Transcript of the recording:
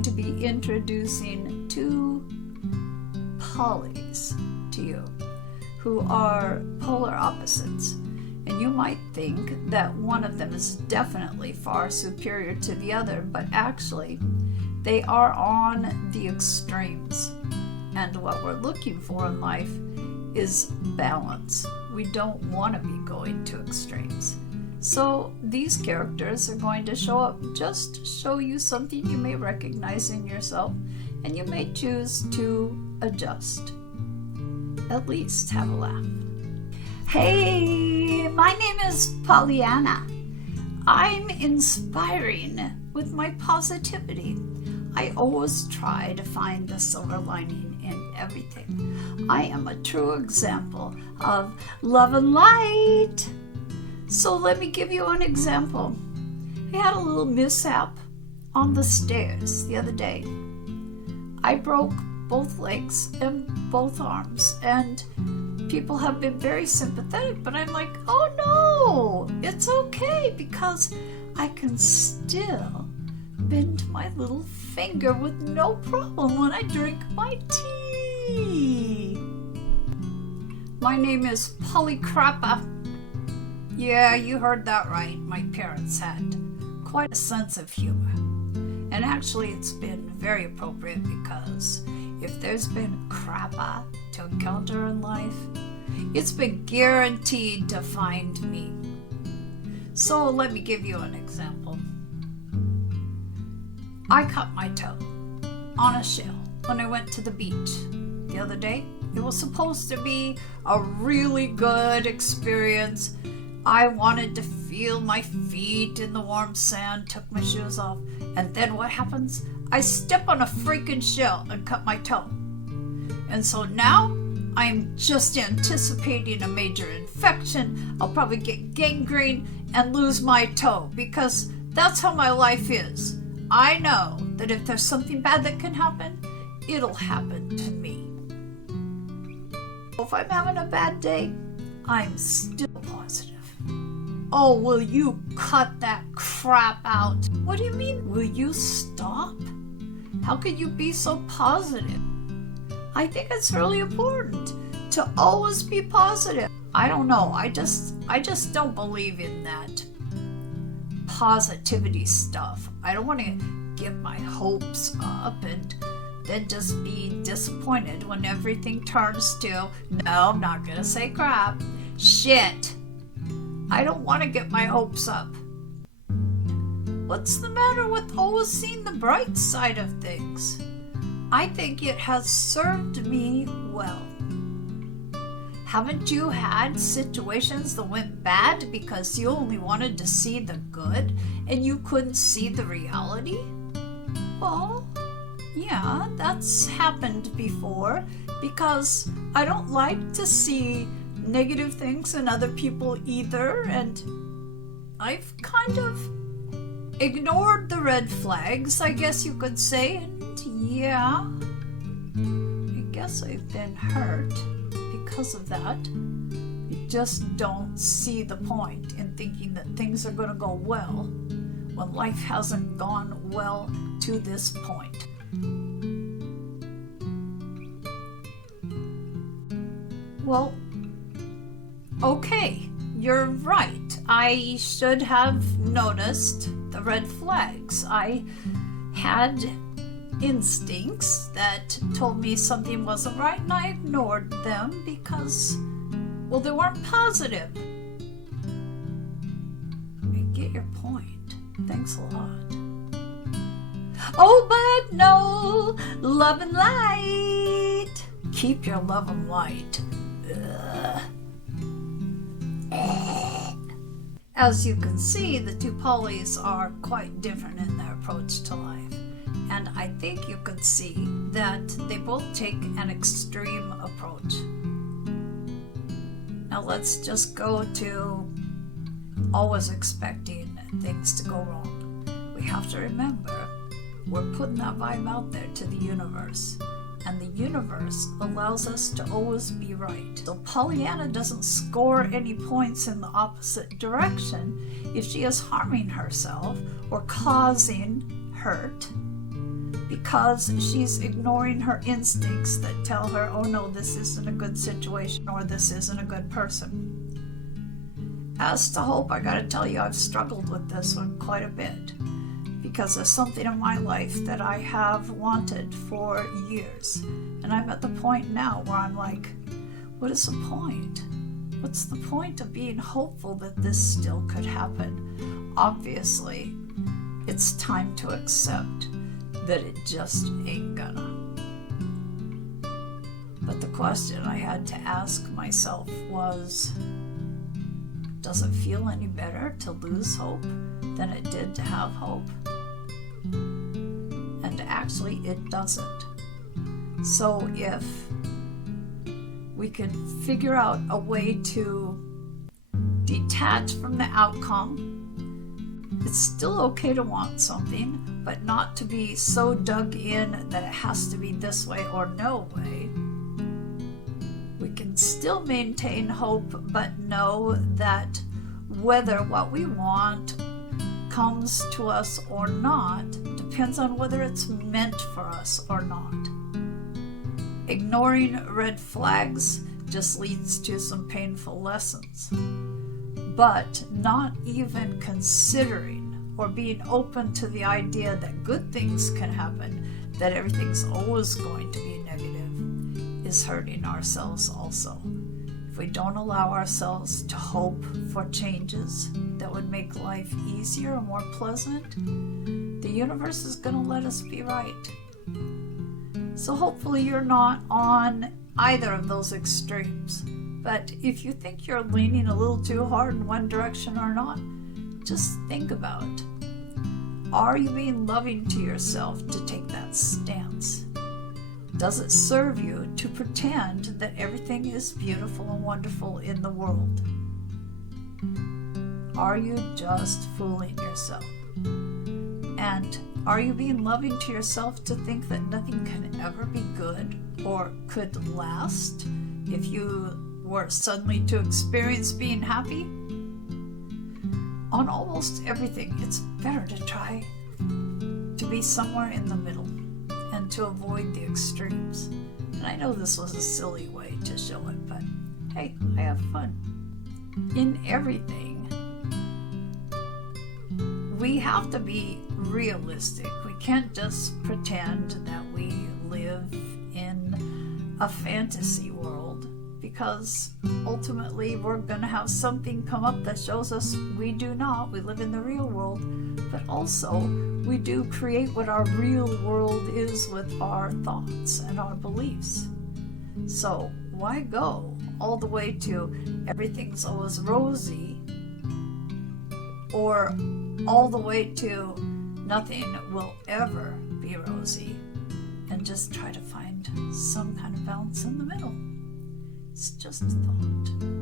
going to be introducing two Pollys to you who are polar opposites. And you might think that one of them is definitely far superior to the other, but actually they are on the extremes. And what we're looking for in life is balance. We don't want to be going to extremes. So these characters are going to show up just to show you something you may recognize in yourself, and you may choose to adjust. At least have a laugh. Hey, my name is Pollyanna. I'm inspiring with my positivity. I always try to find the silver lining in everything. I am a true example of love and light. So let me give you an example. I had a little mishap on the stairs the other day. I broke both legs and both arms, and people have been very sympathetic, but I'm like, oh no, it's okay, because I can still bend my little finger with no problem when I drink my tea. My name is Polly Crappa. Yeah, you heard that right. My parents had quite a sense of humor. And actually, it's been very appropriate, because if there's been crappa to encounter in life, it's been guaranteed to find me. So let me give you an example. I cut my toe on a shell when I went to the beach the other day. It was supposed to be a really good experience. I wanted to feel my feet in the warm sand, took my shoes off, and then what happens? I step on a freaking shell and cut my toe. And so now I'm just anticipating a major infection. I'll probably get gangrene and lose my toe, because that's how my life is. I know that if there's something bad that can happen, it'll happen to me. If I'm having a bad day, I'm still positive. Oh, will you cut that crap out? What do you mean, will you stop? How could you be so positive? I think it's really important to always be positive. I don't know, I just don't believe in that positivity stuff. I don't want to get my hopes up and then just be disappointed when everything turns to, no, I'm not gonna say crap, shit. I don't want to get my hopes up. What's the matter with always seeing the bright side of things? I think it has served me well. Haven't you had situations that went bad because you only wanted to see the good and you couldn't see the reality? Well, yeah, that's happened before, because I don't like to see negative things in other people either, and I've kind of ignored the red flags, I guess you could say, and yeah, I guess I've been hurt because of that. You just don't see the point in thinking that things are going to go well when life hasn't gone well to this point. Well, okay, you're right. I should have noticed the red flags. I had instincts that told me something wasn't right, and I ignored them because, well, they weren't positive. I get your point. Thanks a lot. Oh, but no, love and light. Keep your love and light. Ugh. As you can see, the two Pollys are quite different in their approach to life. And I think you could see that they both take an extreme approach. Now let's just go to always expecting things to go wrong. We have to remember, we're putting that vibe out there to the universe. And the universe allows us to always be right. So Pollyanna doesn't score any points in the opposite direction if she is harming herself or causing hurt. because she's ignoring her instincts that tell her, oh no, this isn't a good situation or this isn't a good person. As to hope, I gotta tell you, I've struggled with this one quite a bit because there's something in my life that I have wanted for years. And I'm at the point now where I'm like, what is the point? What's the point of being hopeful that this still could happen? Obviously, it's time to accept that it just ain't gonna. But the question I had to ask myself was, does it feel any better to lose hope than it did to have hope? And actually, it doesn't. So if we can figure out a way to detach from the outcome, it's still okay to want something, but not to be so dug in that it has to be this way or no way. We can still maintain hope, but know that whether what we want comes to us or not depends on whether it's meant for us or not. Ignoring red flags just leads to some painful lessons. But not even considering or being open to the idea that good things can happen, that everything's always going to be negative, is hurting ourselves also. If we don't allow ourselves to hope for changes that would make life easier or more pleasant, the universe is going to let us be right. So hopefully you're not on either of those extremes. But if you think you're leaning a little too hard in one direction or not, just think about, are you being loving to yourself to take that stance? Does it serve you to pretend that everything is beautiful and wonderful in the world? Are you just fooling yourself? And are you being loving to yourself to think that nothing can ever be good or could last if you were suddenly to experience being happy? On almost everything, it's better to try to be somewhere in the middle and to avoid the extremes. And I know this was a silly way to show it, but hey, I have fun. In everything, we have to be realistic. We can't just pretend that we live in a fantasy world, because ultimately we're going to have something come up that shows us we do not. We live in the real world, but also we do create what our real world is with our thoughts and our beliefs. So why go all the way to everything's always rosy, or all the way to nothing will ever be rosy, and just try to find some kind of balance in the middle? It's just a thought.